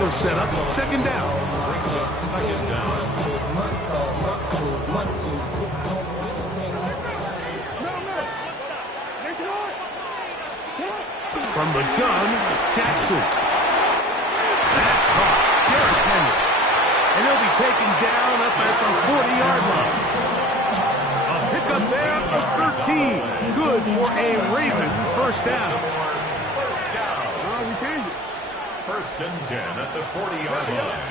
He'll set up second down. Brings up second down. From the gun, Jackson. That's caught. Derrick Henry. And he'll be taken down up at the 40-yard line. A pickup there of 13. Good for a Raven first down. First and 10 at the 40-yard line.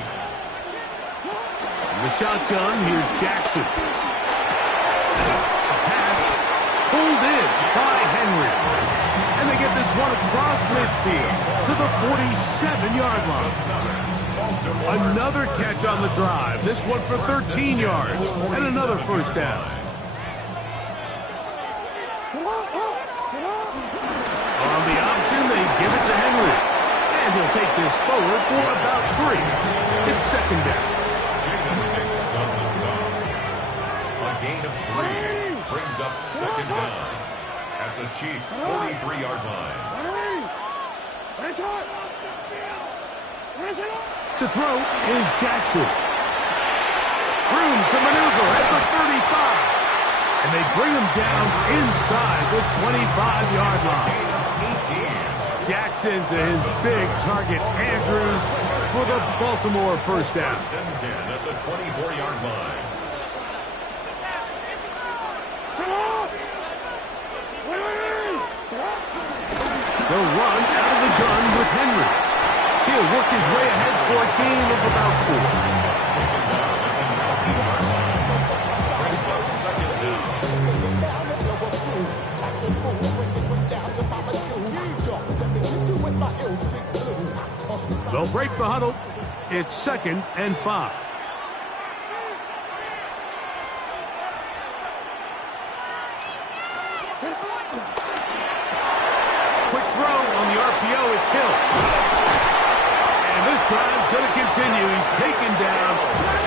In the shotgun, here's Jackson. A pass pulled in by Henry. And they get this one across midfield to the 47-yard line. Another catch on the drive. This one for 13 yards. And another first down. On the option, they give it to Henry. And he'll take this forward for about 3. It's second down. Jaden Hicks on the stop. A gain of 3 brings up second down at the Chiefs' 43-yard line. To throw is Jackson. Room to maneuver at the 35. And they bring him down inside the 25-yard line. Jackson to his big target, Andrews, for the Baltimore first down. First and 10 at the 24-yard line. They'll run out of the gun with Henry. He'll work his way ahead for a gain of about 4. They'll break the huddle. It's second and 5. Quick throw on the RPO. It's Hill. And this drive's going to continue. He's taken down.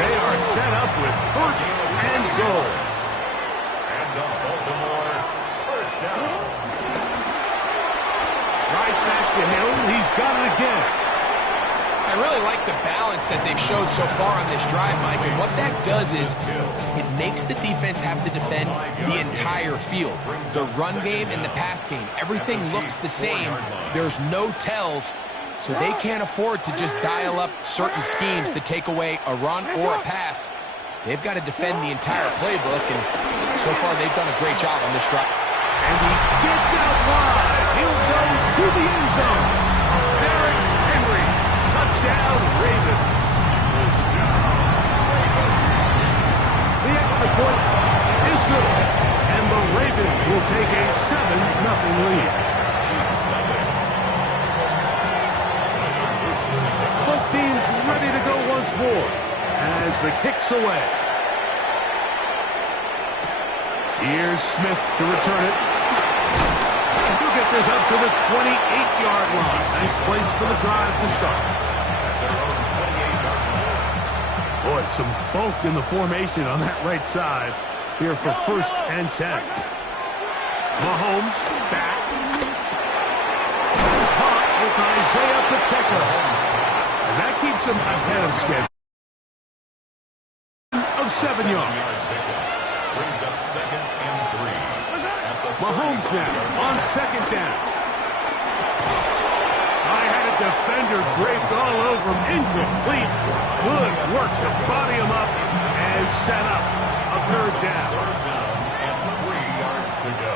They are set up with first and goal. And the Baltimore first down. Right back to Hill. He's got it again. I really like the balance that they've showed so far on this drive, Mike. And what that does is it makes the defense have to defend the entire field. The run game and the pass game, everything looks the same. There's no tells, so they can't afford to just dial up certain schemes to take away a run or a pass. They've got to defend the entire playbook, and so far they've done a great job on this drive. And he gets out wide. He'll go to the end zone. Derrick Henry. Touchdown, Ravens. The extra point is good. And the Ravens will take a 7-0 lead. Both teams ready to go once more as the kick's away. Here's Smith to return it. He'll get this up to the 28-yard line. Nice place for the drive to start. Boy, some bulk in the formation on that right side here for first and 10. Mahomes back. Caught with Isaiah Pacheco. And that keeps him ahead of schedule. Of 7 yards. Brings up second and 3. Mahomes now on second down. I had a defender draped all over him. Incomplete. Good work to body him up and set up a third down. Third down and 3 yards to go.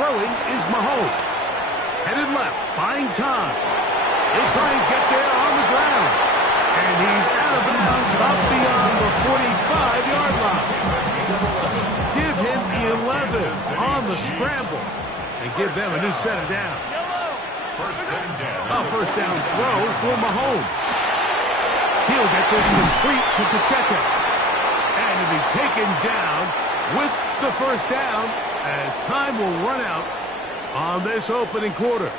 Throwing is Mahomes. Headed left, buying time. He'll try and get there on the ground. And he's out of bounds up beyond the 45-yard line. Give him 11 on the scramble. And give them a new set of downs. First and 10. A first down throw for Mahomes. He'll get this complete to Pacheco. And he'll be taken down with the first down as time will run out on this opening quarter.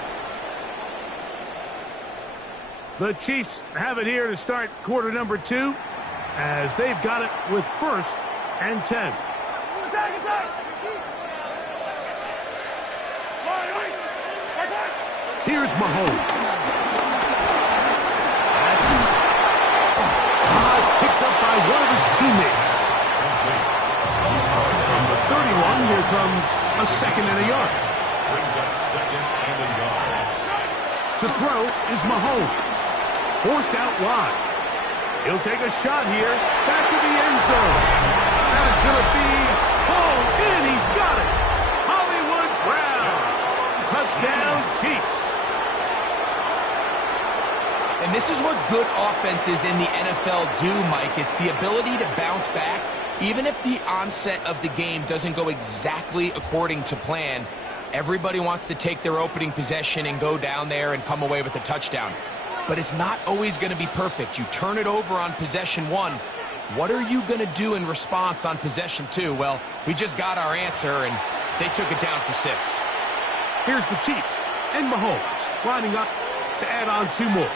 The Chiefs have it here to start quarter number 2 as they've got it with first and 10. Here's Mahomes. It's picked up by one of his teammates. From the 31, here comes a second and a yard. Brings up second and a yard. To throw is Mahomes. Forced out wide. He'll take a shot here. Back to the end zone. That is going to be hauled in. He's got it. Hollywood Brown. Touchdown, Chiefs. And this is what good offenses in the NFL do, Mike. It's the ability to bounce back. Even if the onset of the game doesn't go exactly according to plan, everybody wants to take their opening possession and go down there and come away with a touchdown. But it's not always going to be perfect. You turn it over on possession 1. What are you going to do in response on possession 2? Well, we just got our answer, and they took it down for 6. Here's the Chiefs and Mahomes lining up to add on 2 more.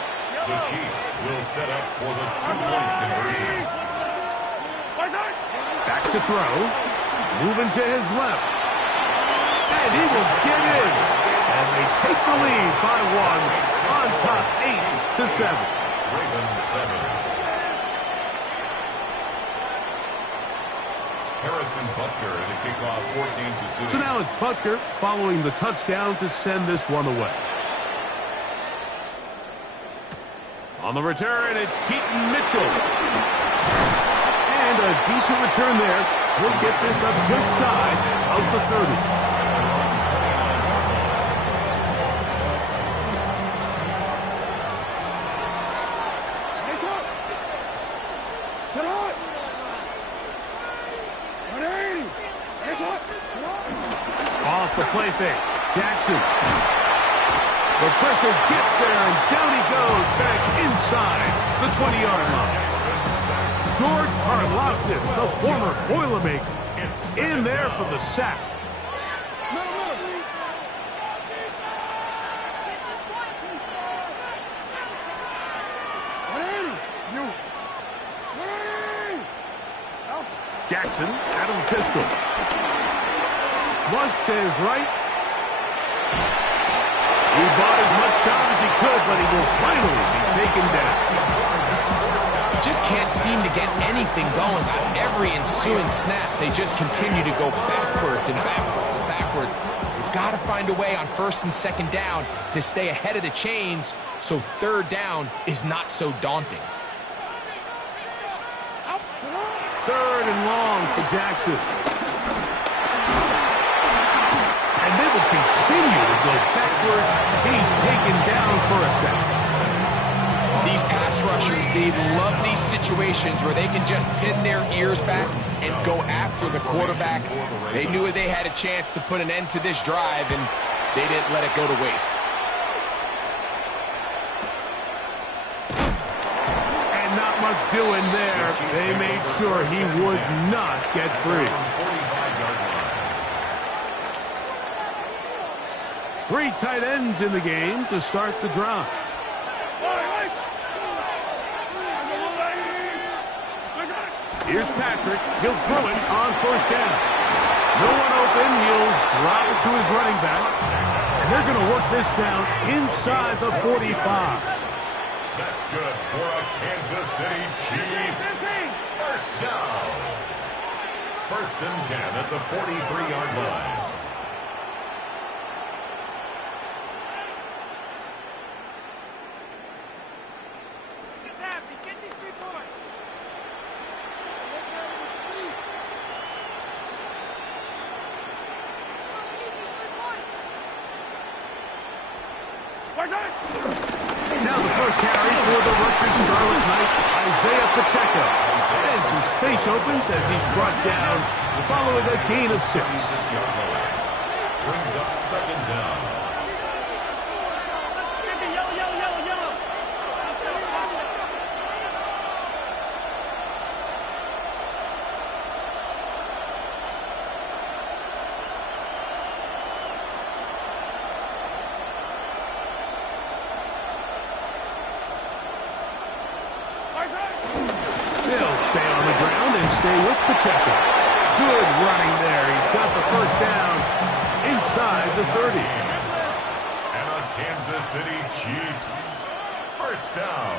The Chiefs will set up for the 2-point conversion. Back to throw. Moving to his left. And he will get in. And they take the lead by 1 on top 8-7. Ravens 7. Harrison Butker in the kickoff 14-6. So now it's Butker following the touchdown to send this one away. On the return, it's Keaton Mitchell. And a decent return there. He'll get this up just shy of the 30. Off the play fake. Jackson. The pressure gets there, and down he goes back inside the 20-yard line. George Karlaftis, the former Boilermaker, in there for the sack. Jackson out of the pistol. Flush to his right. He bought as much time as he could, but he will finally be taken down. Just can't seem to get anything going on every ensuing snap. They just continue to go backwards and backwards and backwards. You've got to find a way on 1st and 2nd down to stay ahead of the chains so 3rd down is not so daunting. 3rd and long for Jackson. And they will continue to go backwards. He's taken down for a sack. These pass rushers, they love these situations where they can just pin their ears back and go after the quarterback. They knew they had a chance to put an end to this drive, and they didn't let it go to waste. And not much doing there. They made sure he would not get free. 3 tight ends in the game to start the drive. Here's Patrick. He'll throw it on 1st down. No one open. He'll drop it to his running back. And they're going to work this down inside the 45. That's good for a Kansas City Chiefs. 1st down. 1st and 10 at the 43-yard line. Now the first carry for the Rutgers Scarlet Knight, Isaiah Pacheco. And some space opens as he's brought down following a gain of 6. Brings up 2nd down. They'll stay on the ground and stay with Pacheco. Good running there. He's got the 1st down inside the 30. And a Kansas City Chiefs. First down.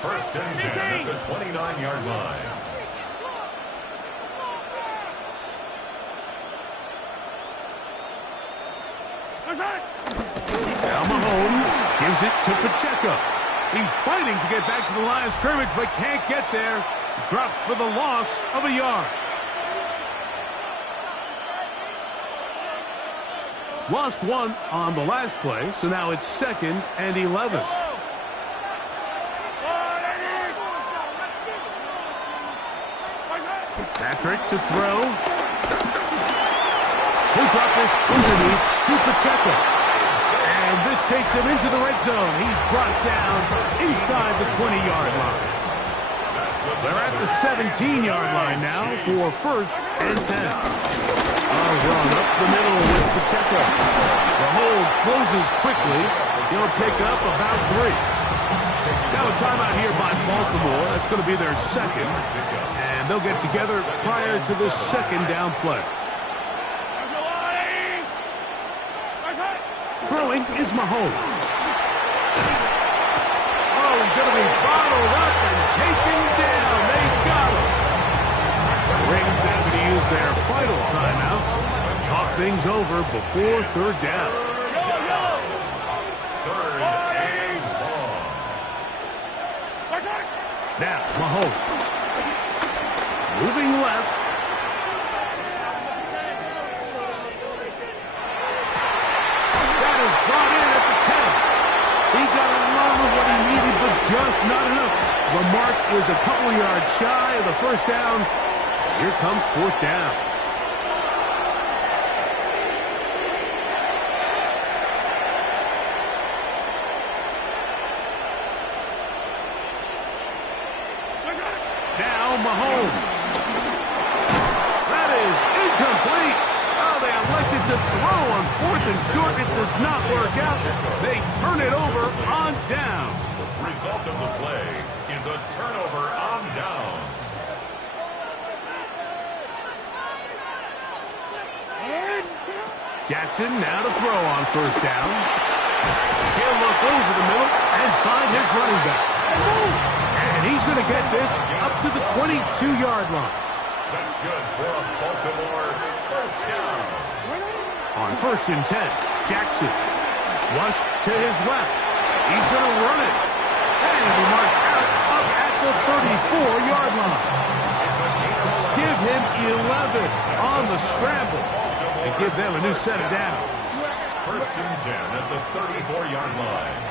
First and 10 at the 29-yard line. Now Mahomes gives it to Pacheco. He's fighting to get back to the line of scrimmage, but can't get there. Dropped for the loss of a yard. Lost one on the last play, so now it's 2nd and 11. Patrick to throw. He'll drop this underneath to Pacheco. And this takes him into the red zone. He's brought down inside the 20-yard line. They're at the 17-yard line now for 1st and 10. Run up the middle with Pacheco. The hold closes quickly. He'll pick up about 3. Now a timeout here by Baltimore. That's going to be their 2nd. And they'll get together prior to the 2nd down play. Throwing is Mahomes. Oh, he's going to be bottled up and taken down. They got him. The Ravens now going to use their final timeout. Talk things over before 3rd down. 3rd and long. Now, Mahomes. Moving left. That is brought in at the 10. He got a lot of what he needed, but just not enough. The mark is a couple yards shy of the 1st down. Here comes 4th down. Now Mahomes. That is incomplete. Oh, they elected to throw on 4th and short. It does not work out. They turn it over on down. Result of the play is a turnover on downs. Jackson now to throw on 1st down. He'll look over the middle and find his running back. And he's going to get this up to the 22-yard line. That's good for a Baltimore 1st down. On 1st and 10, Jackson flushed to his left. He's going to run it. And he'll be marked out up at the 34-yard line. Give him 11 on the scramble and give them a new set of downs. 1st and 10 at the 34-yard line.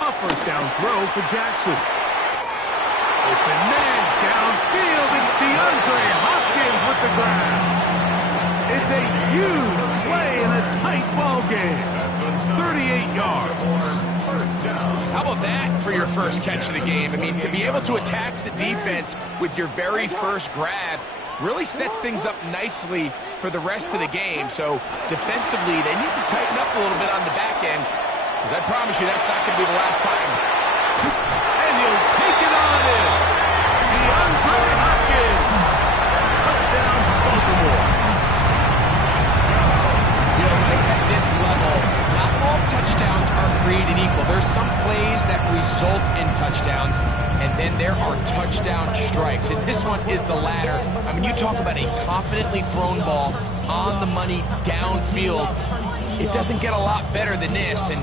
A 1st down throw for Jackson. Open man downfield. It's DeAndre Hopkins with the grab. It's a huge play in a tight ball game. 38 yards. How about that for your first catch of the game? I mean, to be able to attack the defense with your very first grab really sets things up nicely for the rest of the game. So defensively, they need to tighten up a little bit on the back end, because I promise you that's not going to be the last time. And he'll take it on in. DeAndre Hopkins. Touchdown, Baltimore. You know, like at this level, not all touchdowns are created equal. There's some plays that result in touchdowns, and then there are touchdown strikes. And this one is the latter. I mean, you talk about a confidently thrown ball on the money downfield. It doesn't get a lot better than this, and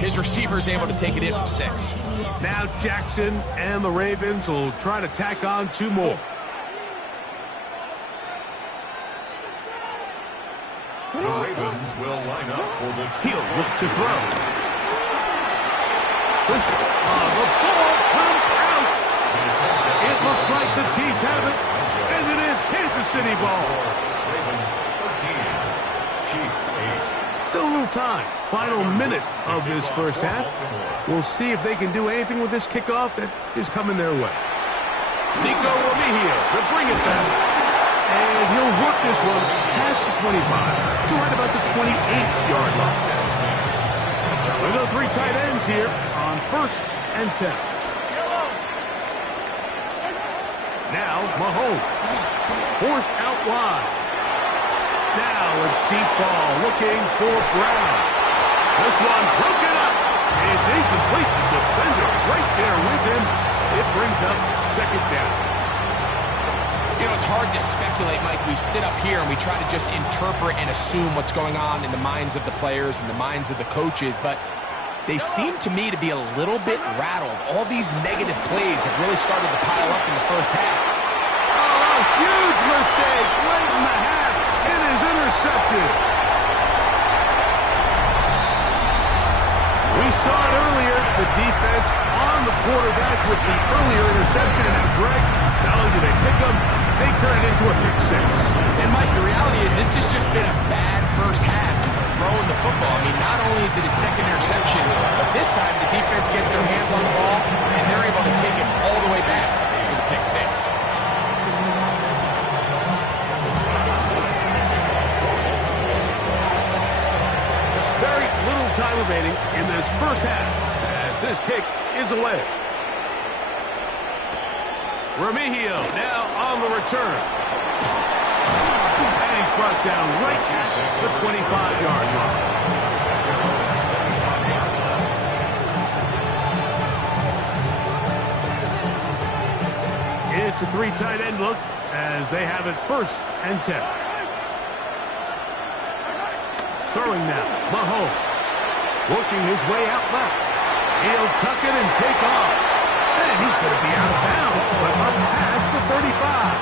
his receiver is able to take it in from 6. Now Jackson and the Ravens will try to tack on 2 more. The Ravens will line up for the He'll look to throw. The ball comes out. It looks like the Chiefs have it, and it is Kansas City ball. Ravens 13, Chiefs 8. Still a little time. Final minute of this first half. We'll see if they can do anything with this kickoff that is coming their way. Nico Remigio to bring it back. And he'll work this one past the 25 to right about the 28-yard line. With the three tight ends here on 1st and 10. Now Mahomes. Forced out wide. Now a deep ball looking for Brown. This one broken up. It's incomplete. The defender right there with him. It brings up 2nd down. You know, it's hard to speculate, Mike. We sit up here and we try to just interpret and assume what's going on in the minds of the players and the minds of the coaches, but they seem to me to be a little bit rattled. All these negative plays have really started to pile up in the first half. Oh, a huge mistake late in the half. It is intercepted. We saw it earlier, the defense on the quarterback with the earlier interception. And now, Greg, not only do they pick him, they turn it into a pick 6. And, Mike, the reality is this has just been a bad first half throwing the football. I mean, not only is it a 2nd interception, but this time the defense gets their hands on the ball, and they're able to take it all the way back for the pick 6. Very little time remaining in this first half as this kick is away. Remigio now on the return. And he's brought down right at the 25-yard line. It's a 3 tight end look as they have it 1st and 10. Throwing now, Mahomes. Working his way out left. He'll tuck it and take off. And he's going to be out of bounds, but up past the 35.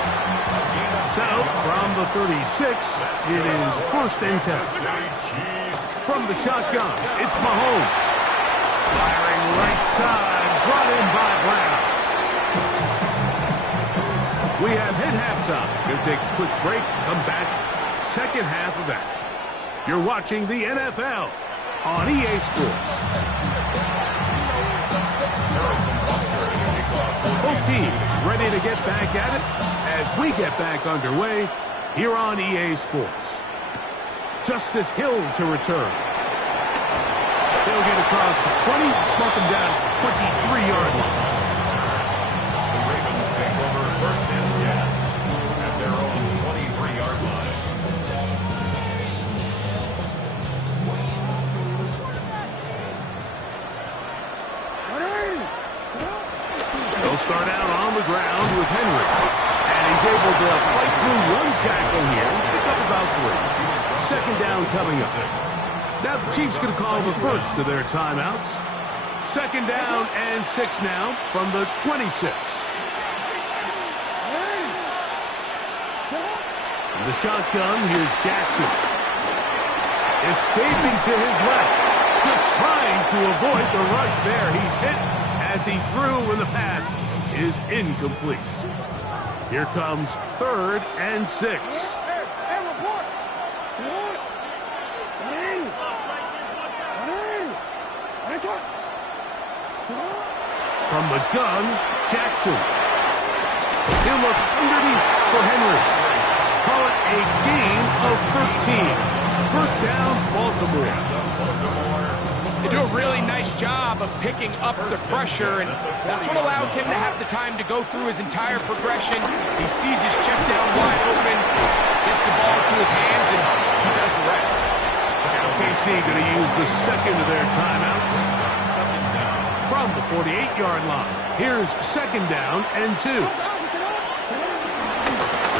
So, from the 36, it is 1st and 10. From the shotgun, it's Mahomes. Firing right side, brought in by Brown. We have hit halftime. Going to take a quick break, come back, 2nd half of action. You're watching the NFL on EA Sports. Both teams ready to get back at it as we get back underway here on EA Sports. Justice Hill to return. They'll get across the 20, mark them down at the 23-yard line. The Ravens take over 1st and 10 at their own 23-yard line. They'll start out on the ground with Henry. And he's able to fight through 1 tackle here. Pick up about 3. 2nd down coming up. Now the Chiefs going to call the first of their timeouts. 2nd down and 6 now from the 26. In the shotgun, here's Jackson. Escaping to his left. Just trying to avoid the rush there. He's hit as he threw, and the pass is incomplete. Here comes 3rd and 6. From the gun, Jackson. He'll look underneath for Henry. Call it a gain of 13. 1st down, Baltimore. They do a really nice job of picking up the pressure, and that's what allows him to have the time to go through his entire progression. He sees his check down wide open, gets the ball to his hands, and he does the rest. KC going to use the 2nd of their timeouts. From the 48-yard line, here's 2nd down and 2. They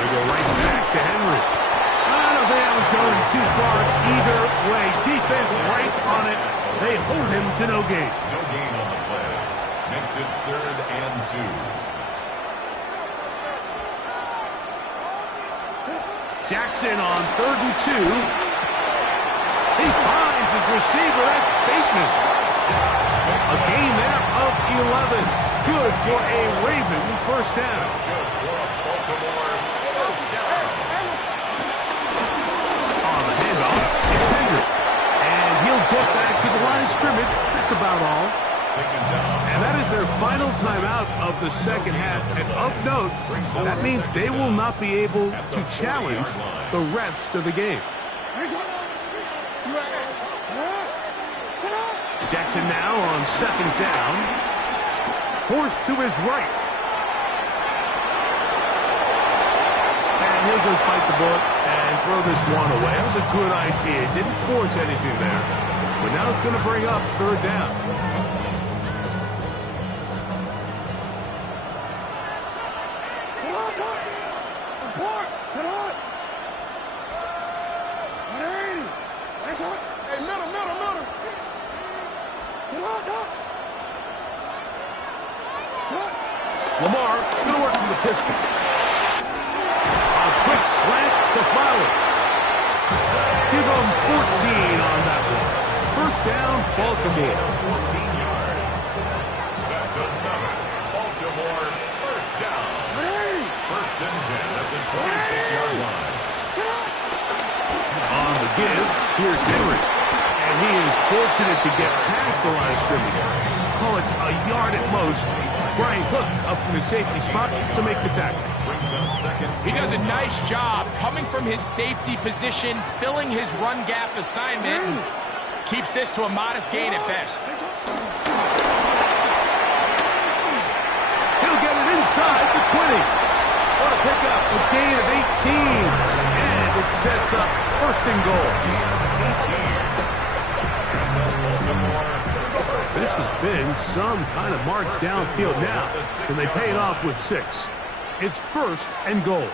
go right back to Henry. I don't think that was going too far either way. Defense right on it. They hold him to no gain. No gain on the play. Makes it 3rd and 2. Jackson on 3rd and 2. He finds his receiver. That's Bateman. A gain there of 11. Good for a Raven 1st down. Good for a Baltimore 1st down. On the handoff, it's Hendrick. And he'll get back to the line of scrimmage. That's about all. taken down. And that is their final timeout of the second half. And of note, that means they will not be able to challenge the rest of the game. Jackson now on second down. Forced to his right. And he'll just bite the bullet and throw this one away. That was a good idea. Didn't force anything there. But now it's going to bring up third down. Lamar going to work from the pistol. A quick slant to Flowers. Give him 14 on that one. First down, Baltimore. 14 yards. That's another Baltimore first down. First and 10 at the 26-yard line. On the give, here's Henry. And he is fortunate to get past the line of scrimmage. Call it a yard at most. Brian Cook up in the safety spot to make the tackle. Brings up second. He does a nice job coming from his safety position, filling his run gap assignment, and keeps this to a modest gain at best. He'll get it inside the 20. What a pickup, a gain of 18. And it sets up first and goal. This has been some kind of march downfield now. Can they pay it off with 6? It's first and goal.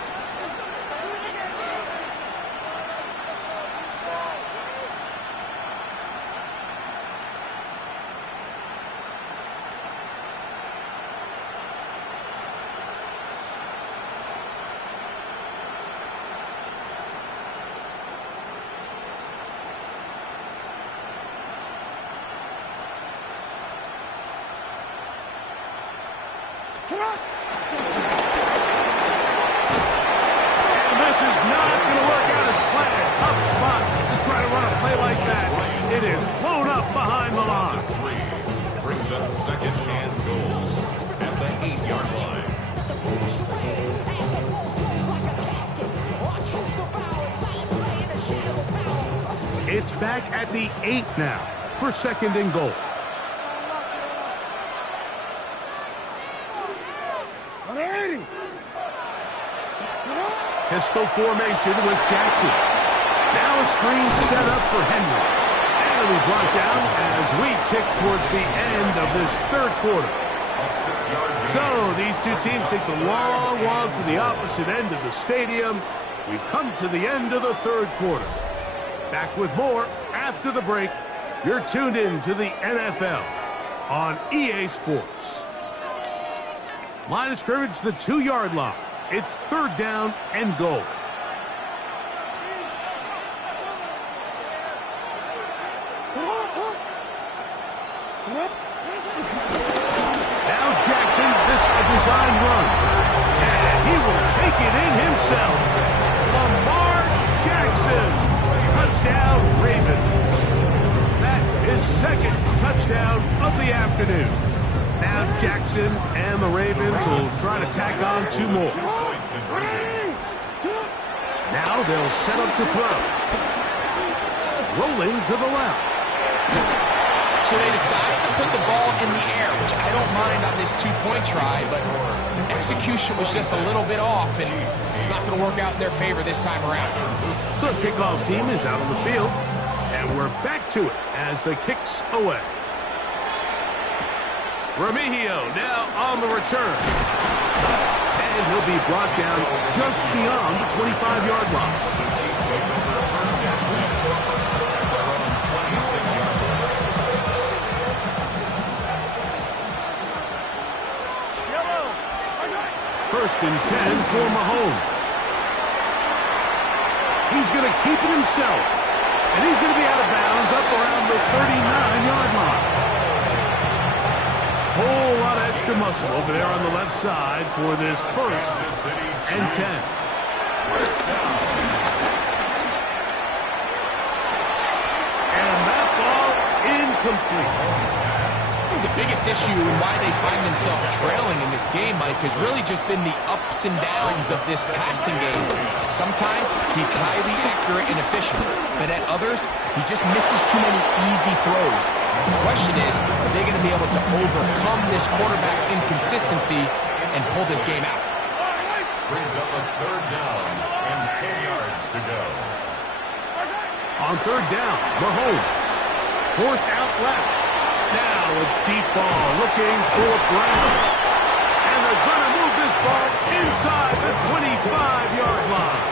And this is not going to work out as planned. Tough spot to try to run a play like that. It is blown up behind the line. Brings up second and goal at the 8-yard line. It's back at the 8 now for second and goal. Pistol formation with Jackson. Now a screen set up for Henry. And it'll be brought down as we tick towards the end of this third quarter. So these two teams take the long walk to the opposite end of the stadium. We've come to the end of the third quarter. Back with more after the break. You're tuned in to the NFL on EA Sports. Line of scrimmage, the 2-yard line. It's third down and goal. Now Jackson, this a design run. And he will take it in himself. Lamar Jackson. Touchdown, Ravens. That is second touchdown of the afternoon. Now Jackson and the Ravens will try to tack on 2 more. Now they'll set up to throw. Rolling to the left. So they decided to put the ball in the air, which I don't mind on this 2-point try, but execution was just a little bit off, and it's not going to work out in their favor this time around. The kickoff team is out on the field, and we're back to it as the kick's away. Remigio now on the return. And he'll be brought down just beyond the 25-yard line. First and 10 for Mahomes. He's going to keep it himself. And he's going to be out of bounds up around the 39-yard line. Whole lot of extra muscle over there on the left side for this first and 10. And that ball incomplete. the biggest issue and why they find themselves trailing in this game, Mike, has really just been the ups and downs of this passing game. Sometimes he's highly accurate and efficient, but at others, he just misses too many easy throws. The question is, are they going to be able to overcome this quarterback inconsistency and pull this game out? Brings up a 3rd down and 10 yards to go. On 3rd down, Mahomes. Forced out left. Now a deep ball looking for Brown. And they're going to move this ball inside the 25-yard line.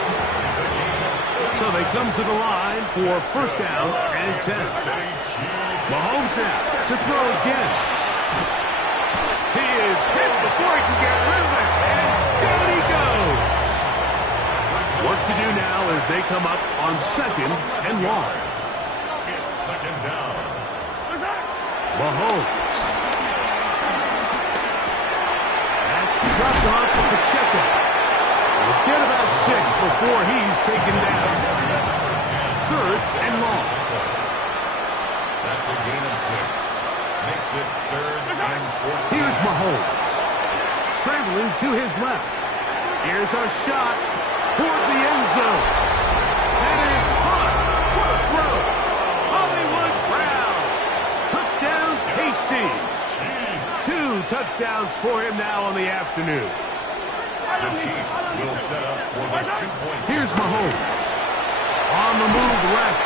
So they come to the line for 1st down and 10. Mahomes now to throw again. He is hit before he can get rid of it. And down he goes. Work to do now as they come up on 2nd and long. It's 2nd down. Mahomes. That's dropped off to Pacheco. We'll get about 6 before he's taken down. 3rd and long. That's a gain of 6. Makes it 3rd and 14. Here's Mahomes. Scrambling to his left. Here's a shot toward the end zone. That is caught. What a throw. Hollywood Brown. Touchdown, KC. 2 touchdowns for him now on the afternoon. The Chiefs will set up for the 2-point. Here's Mahomes. On the move left.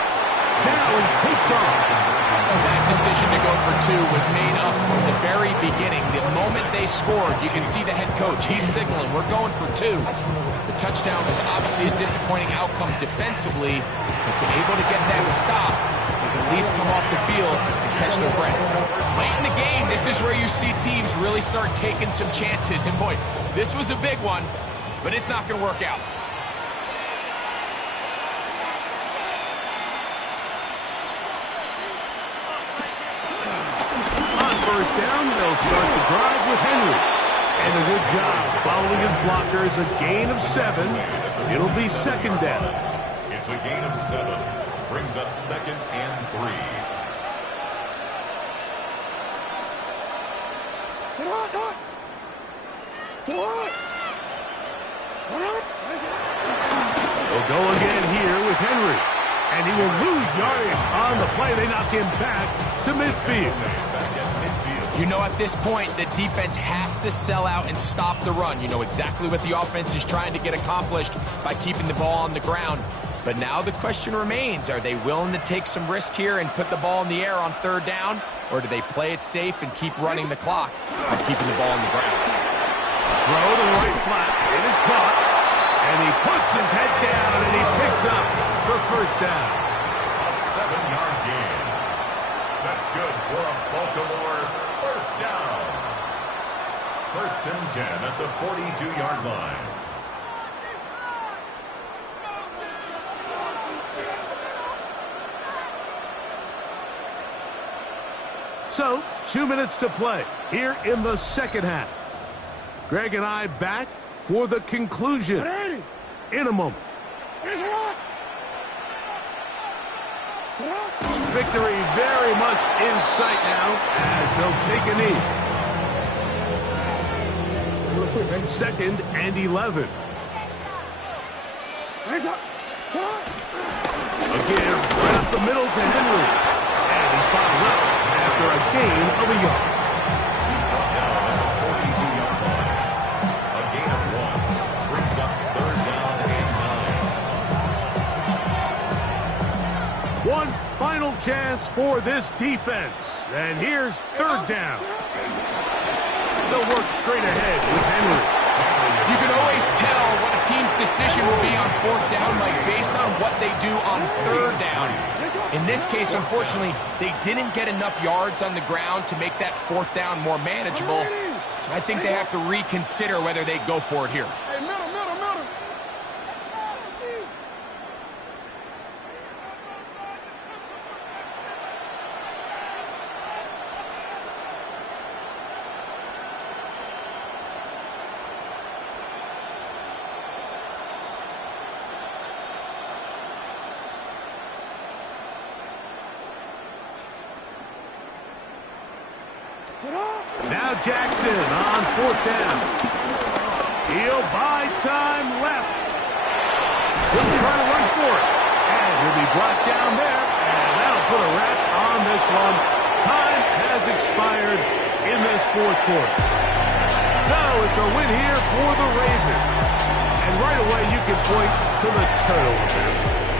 Now he takes off. That decision to go for 2 was made up from the very beginning. The moment they scored, you can see the head coach. He's signaling, we're going for 2. The touchdown was obviously a disappointing outcome defensively, but to able to get that stop, they can at least come off the field and catch their breath. Late in the game, this is where you see teams really start taking some chances. And boy, this was a big one, but it's not going to work out. First down, they'll start the drive with Henry. And a good job following his blockers, a gain of 7. It'll be 2nd down. It's a gain of 7. Brings up 2nd and 3. They'll go again here with Henry. And he will lose yardage on the play. They knock him back to midfield. You know, at this point, the defense has to sell out and stop the run. You know exactly what the offense is trying to get accomplished by keeping the ball on the ground. But now the question remains, are they willing to take some risk here and put the ball in the air on 3rd down? Or do they play it safe and keep running the clock by keeping the ball on the ground? Throw to the right flat. It is caught. And he puts his head down and he picks up for 1st down. A 7-yard gain. That's good for a Baltimore 1st down. 1st and 10 at the 42-yard line. So, 2 minutes to play here in the 2nd half. Greg and I back for the conclusion in a moment. Victory very much in sight now as they'll take a knee. 2nd and 11. Again, right up the middle to Henry. And he's bottled up after a gain of a yard. He's brought down at the 42-yard line. A gain of 1 brings up 3rd down and 9. One final chance for this defense. And here's 3rd down. They'll work straight ahead with Henry. You can always tell what a team's decision will be on 4th down, Mike, based on what they do on 3rd down. In this case, unfortunately, they didn't get enough yards on the ground to make that 4th down more manageable. So I think they have to reconsider whether they go for it here. Now Jackson on 4th down. He'll buy time left. He'll try to run for it. And he'll be brought down there. And that'll put a wrap on this one. Time has expired in this 4th quarter. So it's a win here for the Ravens. And right away you can point to the turnover.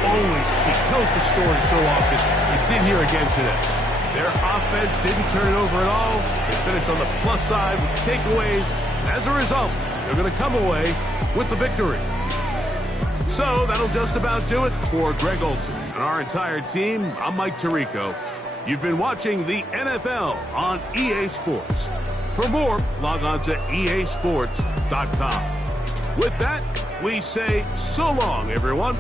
Always, he tells the story so often. You did hear again today. Their offense didn't turn it over at all. They finished on the plus side with takeaways. As a result, they're going to come away with the victory. So that'll just about do it for Greg Olsen and our entire team. I'm Mike Tirico. You've been watching the NFL on EA Sports. For more, log on to easports.com. With that, we say so long, everyone.